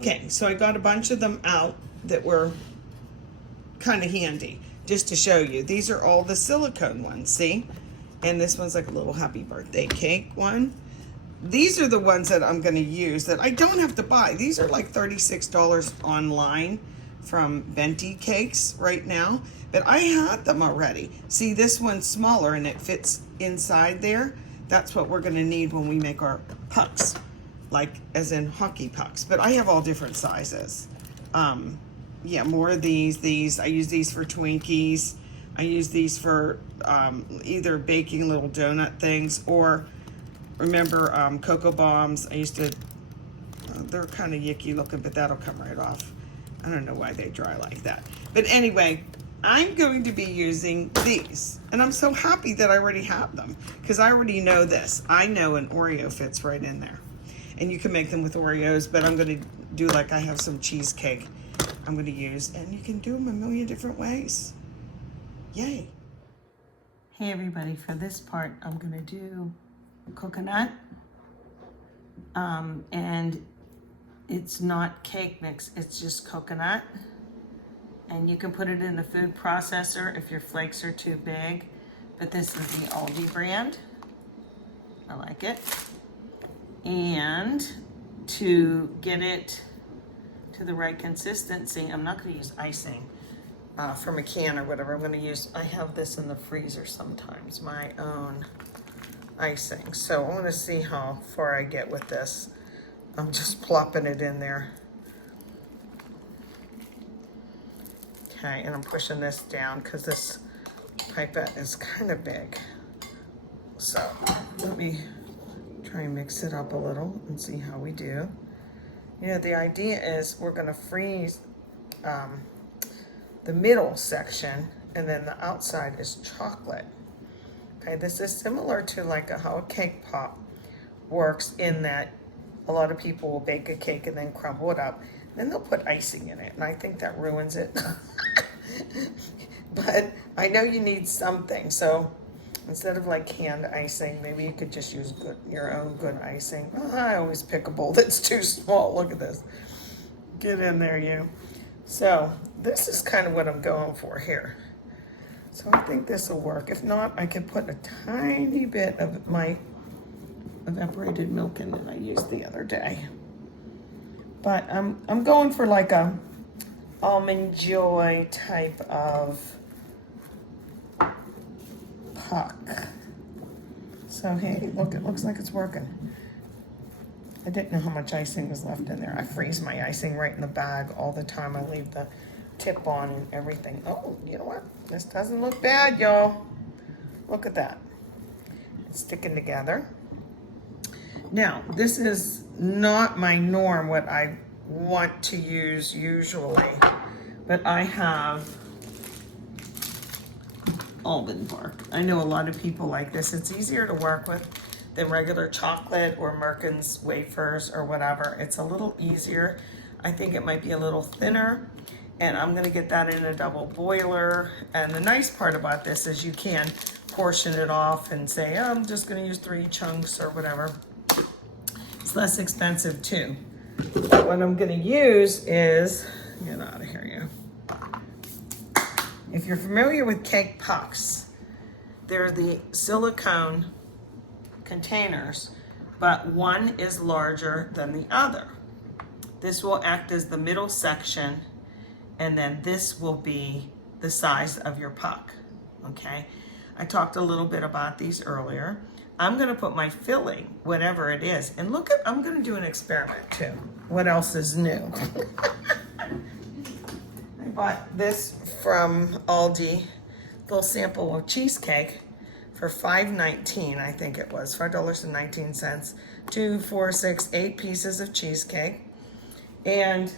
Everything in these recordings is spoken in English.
Okay, so I got a bunch of them out that were kind of handy just to show you. These are all the silicone ones, see? And this one's like a little happy birthday cake one. These are the ones that I'm going to use that I don't have to buy. These are like $36 online from Venti Cakes right now, but I had them already. See, this one's smaller and it fits inside there. That's what we're going to need when we make our pucks, like as in hockey pucks, but I have all different sizes. Yeah, more of these. I use these for Twinkies. I use these for either baking little donut things or remember Cocoa Bombs. I used to, they're kind of yicky looking, but that'll come right off. I don't know why they dry like that. But anyway, I'm going to be using these. And I'm so happy that I already have them because I already know this. I know an Oreo fits right in there. And you can make them with Oreos, but I'm going to do like I have some cheesecake I'm going to use. And you can do them a million different ways. Yay. Hey everybody, for this part, I'm going to do coconut. And it's not cake mix, it's just coconut. And you can put it in the food processor if your flakes are too big. But this is the Aldi brand. I like it. And to get it to the right consistency, I'm not going to use icing from a can or whatever. I'm going to use, I have this in the freezer sometimes, my own icing. So I want to see how far I get with this. I'm just plopping it in there. Okay, and I'm pushing this down because this pipette is kind of big. So let me try and mix it up a little and see how we do. You know, the idea is we're going to freeze the middle section and then the outside is chocolate. Okay, this is similar to like how a cake pop works in that a lot of people will bake a cake and then crumble it up. Then they'll put icing in it, and I think that ruins it. But I know you need something, so instead of like canned icing, maybe you could just use your own good icing. Oh, I always pick a bowl that's too small. Look at this. Get in there, you. So this is kind of what I'm going for here. So I think this will work. If not, I could put a tiny bit of my evaporated milk in that I used the other day. But I'm going for like a Almond Joy type of puck. So hey, look, it looks like it's working. I didn't know how much icing was left in there. I freeze my icing right in the bag all the time. I leave the tip on and everything. Oh, you know what? This doesn't look bad, y'all. Look at that. It's sticking together. Now, this is not my norm, what I want to use usually, but I have almond bark. I know a lot of people like this. It's easier to work with than regular chocolate or Merkin's wafers or whatever. It's a little easier. I think it might be a little thinner, and I'm gonna get that in a double boiler. And the nice part about this is you can portion it off and say, oh, I'm just gonna use 3 chunks or whatever. It's less expensive too. But what I'm gonna use is, get out of here, you. If you're familiar with cake pucks, they're the silicone containers, but one is larger than the other. This will act as the middle section, and then this will be the size of your puck, okay? I talked a little bit about these earlier. I'm gonna put my filling, whatever it is, and look at, I'm gonna do an experiment too. What else is new? I bought this from Aldi, little sample of cheesecake for $5.19, I think it was, $5.19. 2, 4, 6, 8 pieces of cheesecake. And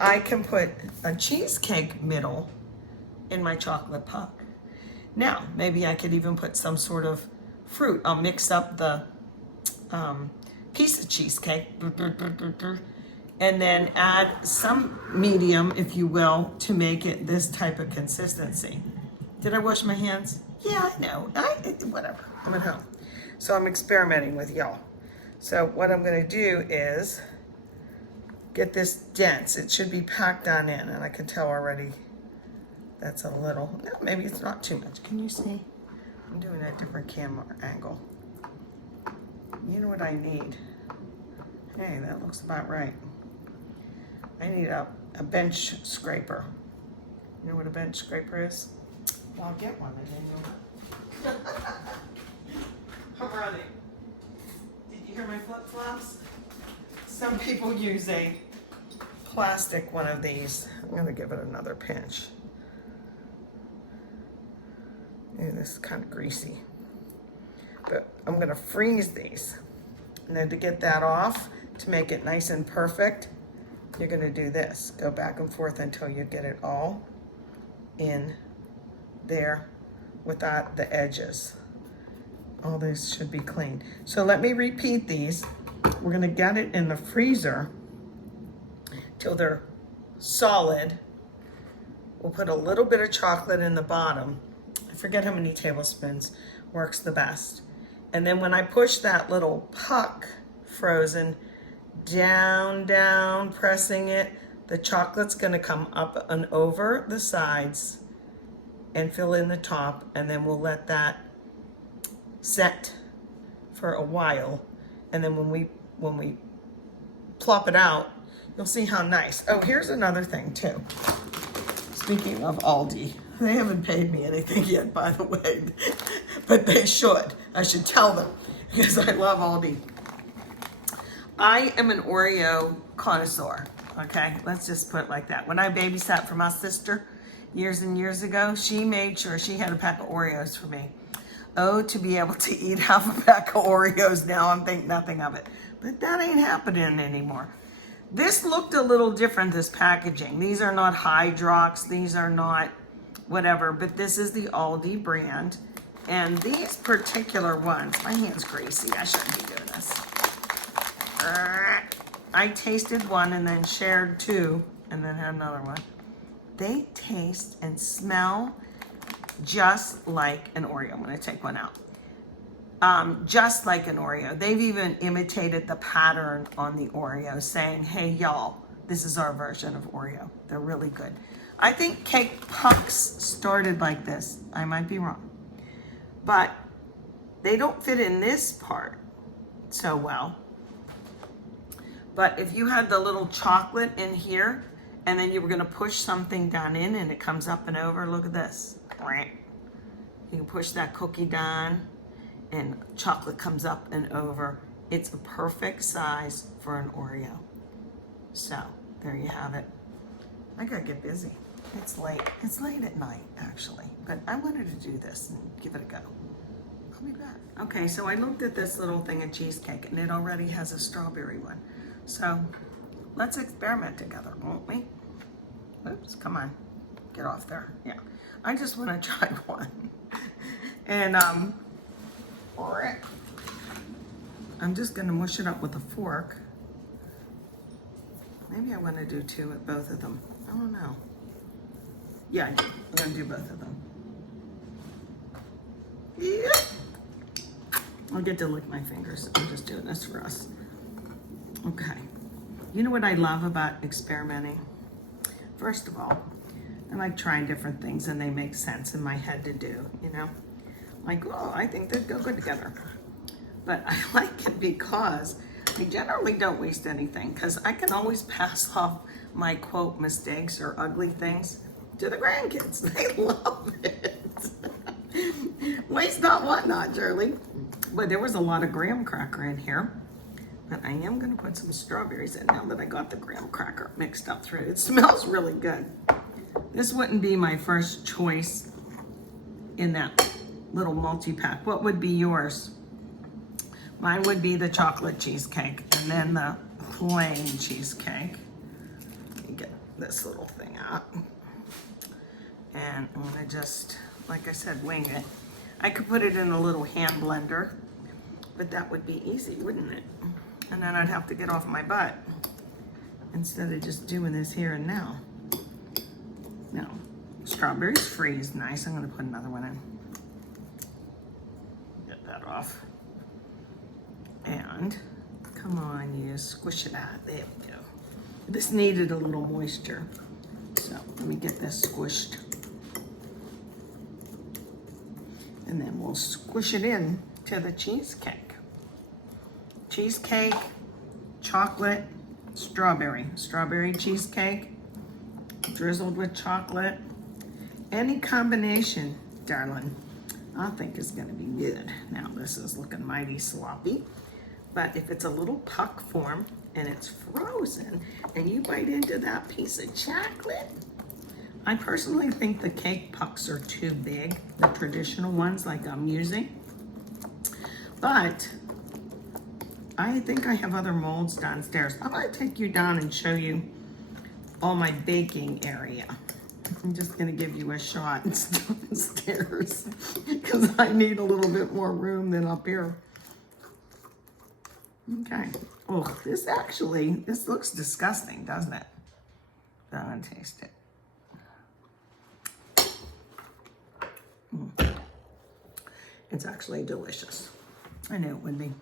I can put a cheesecake middle in my chocolate puck. Now, maybe I could even put some sort of fruit. I'll mix up the piece of cheesecake and then add some medium, if you will, to make it this type of consistency. Did I wash my hands? Yeah, I know. Whatever. I'm at home. So I'm experimenting with y'all. So what I'm going to do is get this dense. It should be packed on in, and I can tell already that's a little, no, maybe it's not too much. Can you see? I'm doing a different camera angle. You know what I need? Hey, that looks about right. I need a bench scraper. You know what a bench scraper is? Well, I'll get one and then you'll... I'm running. Did you hear my flip-flops? Some people use a plastic one of these. I'm gonna give it another pinch. Ooh, this is kind of greasy. But I'm gonna freeze these. And then to get that off, to make it nice and perfect, you're gonna do this. Go back and forth until you get it all in there without the edges. All these should be clean. So let me repeat these. We're gonna get it in the freezer till they're solid. We'll put a little bit of chocolate in the bottom. I forget how many tablespoons works the best. And then when I push that little puck frozen down, pressing it, the chocolate's gonna come up and over the sides and fill in the top, and then we'll let that set for a while. And then when we plop it out, you'll see how nice. Oh, here's another thing too. Speaking of Aldi, they haven't paid me anything yet, by the way, but they should. I should tell them because I love Aldi. I am an Oreo connoisseur, okay? Let's just put it like that. When I babysat for my sister years and years ago, she made sure she had a pack of Oreos for me. Oh, to be able to eat half a pack of Oreos now and think nothing of it. But that ain't happening anymore. This looked a little different, this packaging. These are not Hydrox, these are not whatever, but this is the Aldi brand. And these particular ones, my hand's greasy, I shouldn't be doing this. I tasted one and then shared two and then had another one. They taste and smell just like an Oreo. I'm gonna take one out. Just like an Oreo. They've even imitated the pattern on the Oreo, saying, hey y'all, this is our version of Oreo. They're really good. I think cake pucks started like this. I might be wrong. But they don't fit in this part so well. But if you had the little chocolate in here, and then you were gonna push something down in and it comes up and over, look at this. You can push that cookie down and chocolate comes up and over. It's a perfect size for an Oreo. So there you have it. I gotta get busy. It's late. It's late at night, actually. But I wanted to do this and give it a go. I'll be back. Okay, so I looked at this little thing of cheesecake and it already has a strawberry one. So let's experiment together, won't we? Oops, come on. Get off there. Yeah. I just want to try one. And I'm just going to mush it up with a fork. Maybe I want to do two at both of them. I don't know. Yeah, I do. I'm going to do both of them. Yeah. I'll get to lick my fingers. I'm just doing this for us. Okay. You know what I love about experimenting? First of all, I like trying different things and they make sense in my head to do, you know? Like, oh, I think they'd go good together. But I like it because I generally don't waste anything because I can always pass off my quote mistakes or ugly things to the grandkids. They love it. Waste not, want not, Shirley. But there was a lot of graham cracker in here. But I am gonna put some strawberries in now that I got the graham cracker mixed up through. It smells really good. This wouldn't be my first choice in that little multi-pack. What would be yours? Mine would be the chocolate cheesecake and then the plain cheesecake. Let me get this little thing out. And I'm gonna just, like I said, wing it. I could put it in a little hand blender, but that would be easy, wouldn't it? And then I'd have to get off my butt instead of just doing this here and now. No, strawberries freeze nice. I'm gonna put another one in. Get that off. And come on, you squish it out. There we go. This needed a little moisture. So let me get this squished. And then we'll squish it in to the cheesecake. Cheesecake, chocolate, strawberry. Strawberry cheesecake, drizzled with chocolate. Any combination, darling, I think is gonna be good. Now this is looking mighty sloppy, but if it's a little puck form and it's frozen and you bite into that piece of chocolate, I personally think the cake pucks are too big, the traditional ones like I'm using. But I think I have other molds downstairs. I'm gonna take you down and show you all my baking area. I'm just gonna give you a shot downstairs because I need a little bit more room than up here. Okay. Oh, this looks disgusting, doesn't it? I'm gonna taste it. It's actually delicious. I knew it would be.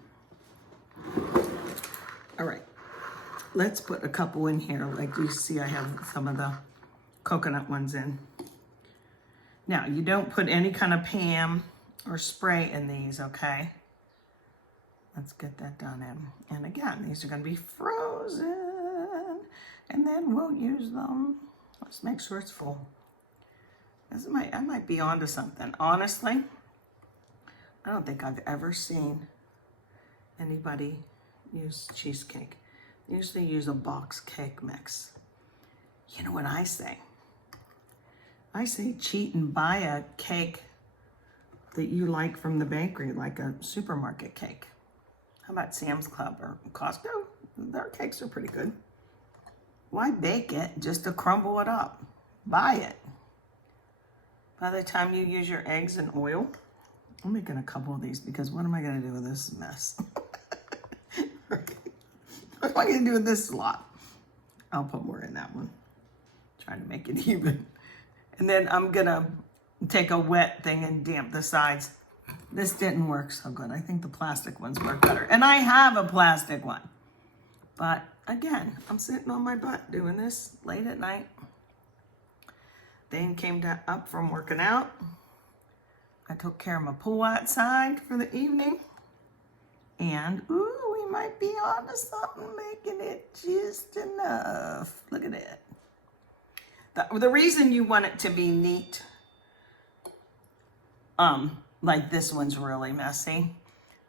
All right, let's put a couple in here. Like you see, I have some of the coconut ones in. Now, you don't put any kind of Pam or spray in these, okay? Let's get that done in. And again, these are gonna be frozen, and then we'll use them. Let's make sure it's full. I might be onto something. Honestly, I don't think I've ever seen anybody use cheesecake. They usually use a box cake mix. You know what I say? I say cheat and buy a cake that you like from the bakery, like a supermarket cake. How about Sam's Club or Costco? Their cakes are pretty good. Why bake it just to crumble it up? Buy it. By the time you use your eggs and oil, I'm making a couple of these because what am I gonna do with this mess? What am I gonna do with this lot? I'll put more in that one. Trying to make it even. And then I'm gonna take a wet thing and damp the sides. This didn't work so good. I think the plastic ones work better. And I have a plastic one. But again, I'm sitting on my butt doing this late at night. Dane came up from working out. I took care of my pool outside for the evening. And, ooh, we might be onto something, making it just enough. Look at it. The reason you want it to be neat, like this one's really messy.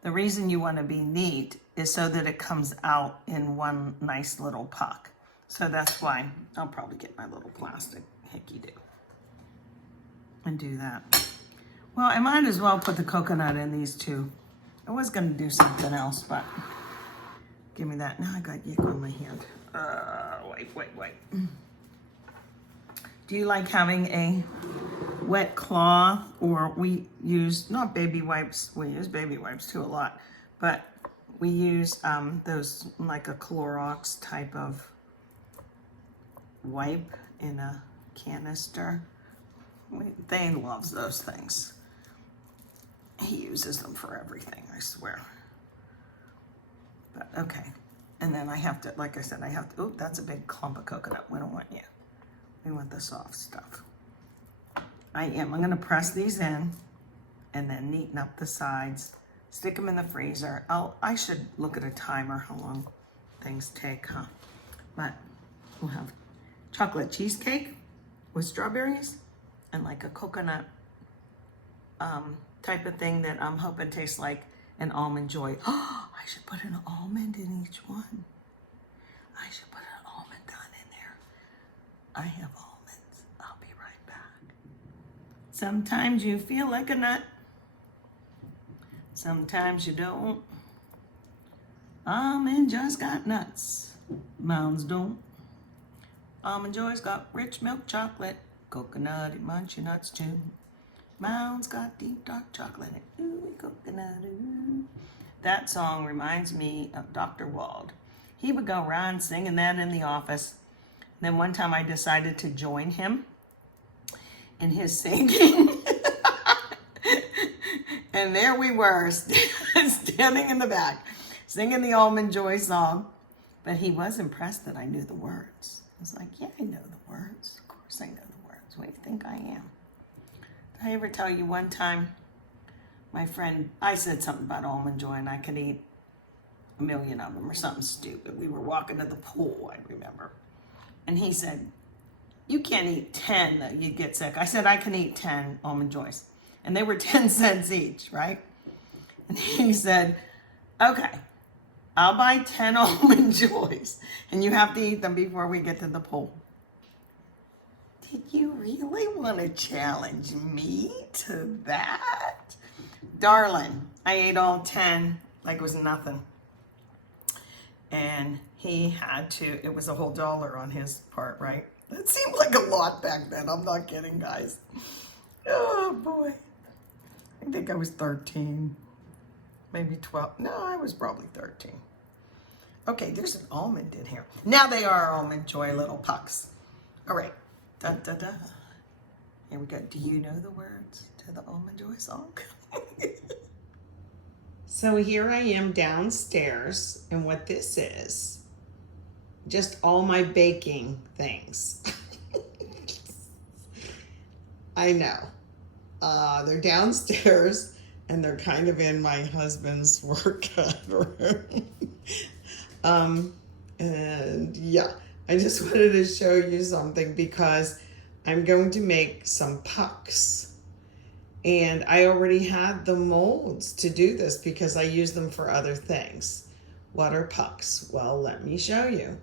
The reason you want to be neat is so that it comes out in one nice little puck. So that's why I'll probably get my little plastic hickey-do and do that. Well, I might as well put the coconut in these two. I was gonna do something else, but give me that. Now I got yick on my hand. Wait. Do you like having a wet cloth, or we use, not baby wipes, we use baby wipes too a lot, but we use those like a Clorox type of wipe in a canister. Thane loves those things. He uses them for everything, I swear. But okay. And then I have to, like I said, oh, that's a big clump of coconut. We don't want you. We want the soft stuff. I'm gonna press these in and then neaten up the sides, stick them in the freezer. I should look at a timer how long things take, huh? But we'll have chocolate cheesecake with strawberries and like a coconut type of thing that I'm hoping tastes like an Almond Joy. Oh, I should put an almond in each one. I should put an almond down in there. I have almonds. I'll be right back. Sometimes you feel like a nut. Sometimes you don't. Almond Joy's got nuts. Mounds don't. Almond Joy's got rich milk chocolate. Coconutty munchy nuts too. Mounds got deep dark chocolate and ooh, coconut, ooh. That song reminds me of Dr. Wald. He would go around singing that in the office. Then one time I decided to join him in his singing. And there we were, standing in the back, singing the Almond Joy song. But he was impressed that I knew the words. I was like, yeah, I know the words. Of course I know the words. What do you think I am? Did I ever tell you one time, my friend, I said something about Almond Joy and I could eat a million of them or something stupid. We were walking to the pool, I remember. And he said, you can't eat 10 though, you'd get sick. I said, I can eat 10 Almond Joys. And they were 10 cents each, right? And he said, okay, I'll buy 10 Almond Joys and you have to eat them before we get to the pool. Did you really want to challenge me to that? Darling, I ate all 10 like it was nothing. And he had to, it was a whole $1 on his part, right? That seemed like a lot back then. I'm not kidding, guys. Oh, boy. I think I was 13, maybe 12. No, I was probably 13. Okay, there's an almond in here. Now they are Almond Joy little pucks. All right. Da, da, da. Here we go. Do you know the words to the Almond Joy song? So here I am downstairs, and what this is, just all my baking things. I know. They're downstairs, and they're kind of in my husband's workout room. And yeah, I just wanted to show you something because I'm going to make some pucks. And I already had the molds to do this because I use them for other things. What are pucks? Well, let me show you.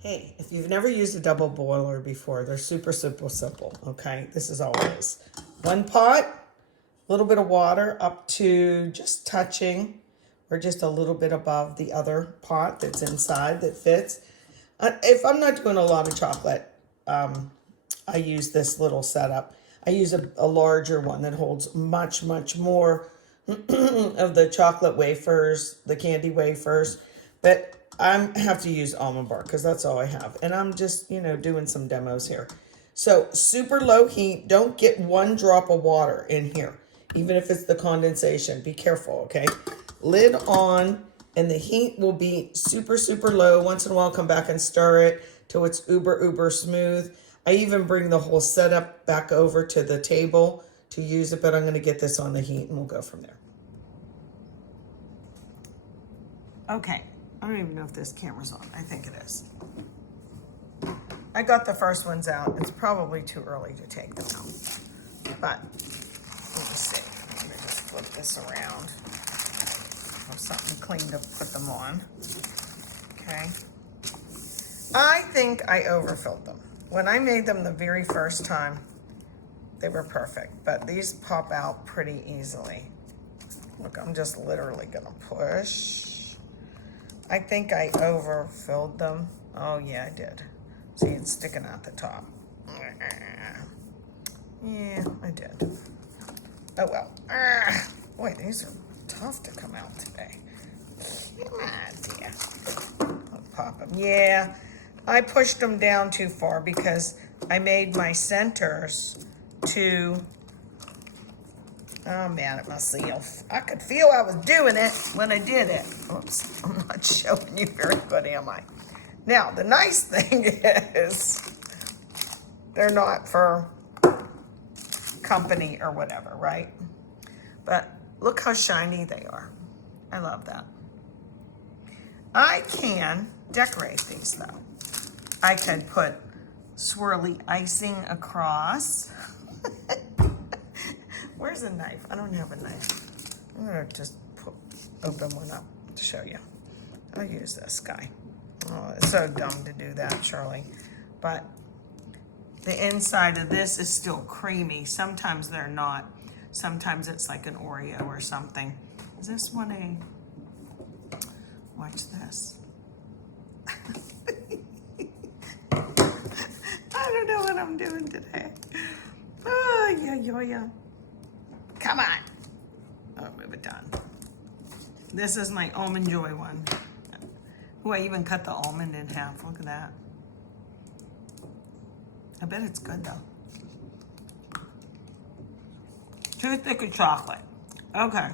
Hey, if you've never used a double boiler before, they're super, super simple, okay? This is all it is. One pot, a little bit of water up to just touching or just a little bit above the other pot that's inside that fits. If I'm not doing a lot of chocolate, I use this little setup. I use a larger one that holds much, much more of the chocolate wafers, the candy wafers. But I have to use almond bark because that's all I have. And I'm just, doing some demos here. So super low heat. Don't get one drop of water in here, even if it's the condensation. Be careful, okay? Lid on, and the heat will be super, super low. Once in a while, come back and stir it till it's uber, uber smooth. I even bring the whole setup back over to the table to use it, but I'm going to get this on the heat and we'll go from there. Okay, I don't even know if this camera's on. I think it is. I got the first ones out. It's probably too early to take them out. But, let me see. Let me just flip this around. Have something clean to put them on. Okay. I think I overfilled them. When I made them the very first time, they were perfect, but these pop out pretty easily. Look, I'm just literally gonna push. I think I overfilled them. Oh yeah, I did. See, it's sticking out the top. Yeah, I did. Oh well. Boy, these are tough to come out today. Come on, dear. I'll pop them. Yeah. I pushed them down too far because I made my centers too. Oh man, it must feel. I could feel I was doing it when I did it. Oops, I'm not showing you very good, am I? Now, the nice thing is they're not for company or whatever, right? But look how shiny they are. I love that. I can decorate these though. I could put swirly icing across. Where's a knife? I don't have a knife. I'm gonna just open one up to show you. I'll use this guy. Oh, it's so dumb to do that, Shirley. But the inside of this is still creamy. Sometimes they're not. Sometimes it's like an Oreo or something. Is this one a... Watch this. I don't know what I'm doing today. Oh, yeah. Come on. Oh, move it down. This is my Almond Joy one. Oh, I even cut the almond in half. Look at that. I bet it's good, though. Too thick of chocolate. Okay.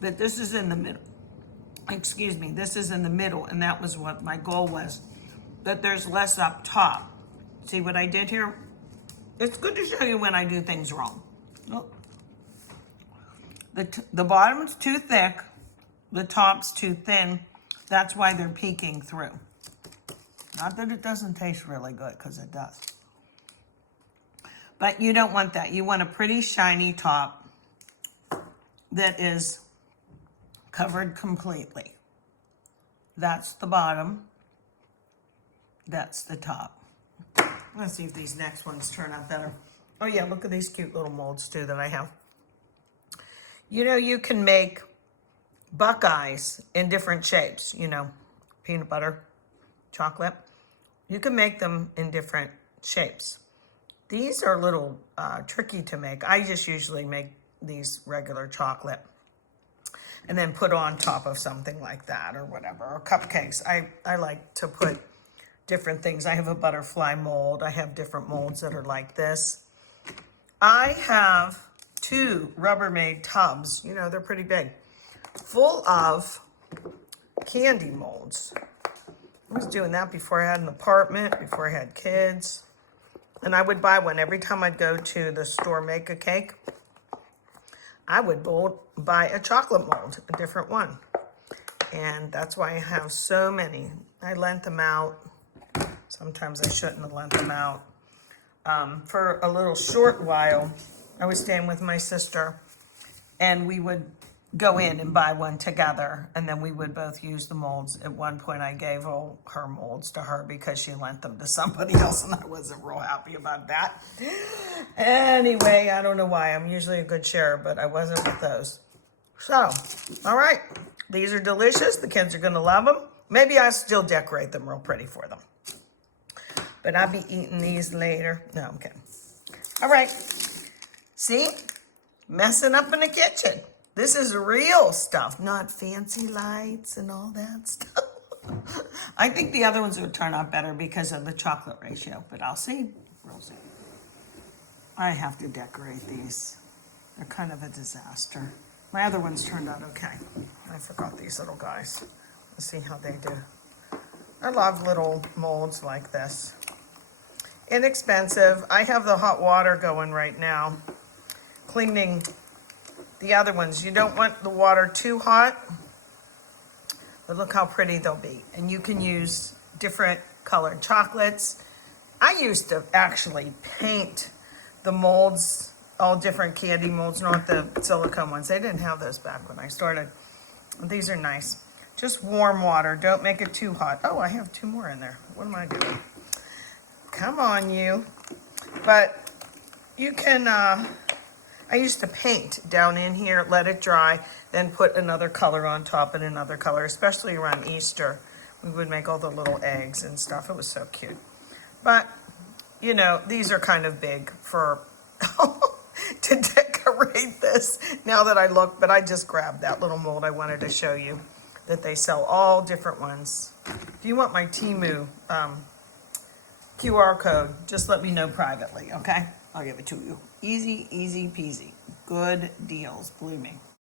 But this is in the middle. excuse me, this is in the middle, and that was what my goal was, that there's less up top. See what I did here? It's good to show you when I do things wrong. Oh. The bottom's too thick, the top's too thin. That's why they're peeking through. Not that it doesn't taste really good, because it does. But you don't want that. You want a pretty shiny top that is covered completely. That's the bottom. That's the top. Let's see if these next ones turn out better. Oh yeah, look at these cute little molds too that I have. You know, you can make Buckeyes in different shapes, you know, peanut butter, chocolate. You can make them in different shapes. These are a little tricky to make. I just usually make these regular chocolate and then put on top of something like that or whatever, or cupcakes. I like to put different things. I have a butterfly mold. I have different molds that are like this. I have 2 Rubbermaid tubs, you know, they're pretty big, full of candy molds. I was doing that before I had an apartment, before I had kids. And I would buy one every time I'd go to the store, make a cake. I would buy a chocolate mold, a different one. And that's why I have so many. I lent them out. Sometimes I shouldn't have lent them out. For a little short while, I was staying with my sister, and we would go in and buy one together, and then we would both use the molds. At one point, I gave all her molds to her because she lent them to somebody else, and I wasn't real happy about that. Anyway, I don't know why. I'm usually a good sharer, but I wasn't with those. So, all right. These are delicious. The kids are going to love them. Maybe I'll still decorate them real pretty for them. But I'll be eating these later. No, I'm kidding. All right. See? Messing up in the kitchen. This is real stuff, not fancy lights and all that stuff. I think the other ones would turn out better because of the chocolate ratio, but I'll see. We'll see. I have to decorate these. They're kind of a disaster. My other ones turned out okay. I forgot these little guys. Let's see how they do. I love little molds like this. Inexpensive. I have the hot water going right now, cleaning the other ones. You don't want the water too hot, but look how pretty they'll be. And you can use different colored chocolates. I used to actually paint the molds, all different candy molds, not the silicone ones. They didn't have those back when I started. These are nice. Just warm water. Don't make it too hot. Oh, I have 2 more in there. What am I doing? Come on, you. But you can, I used to paint down in here, let it dry, then put another color on top and another color, especially around Easter. We would make all the little eggs and stuff. It was so cute. But, you know, these are kind of big for to decorate this now that I look, but I just grabbed that little mold. I wanted to show you that they sell all different ones. If you want my Temu QR code, just let me know privately, okay? I'll give it to you. Easy, easy peasy. Good deals, believe me.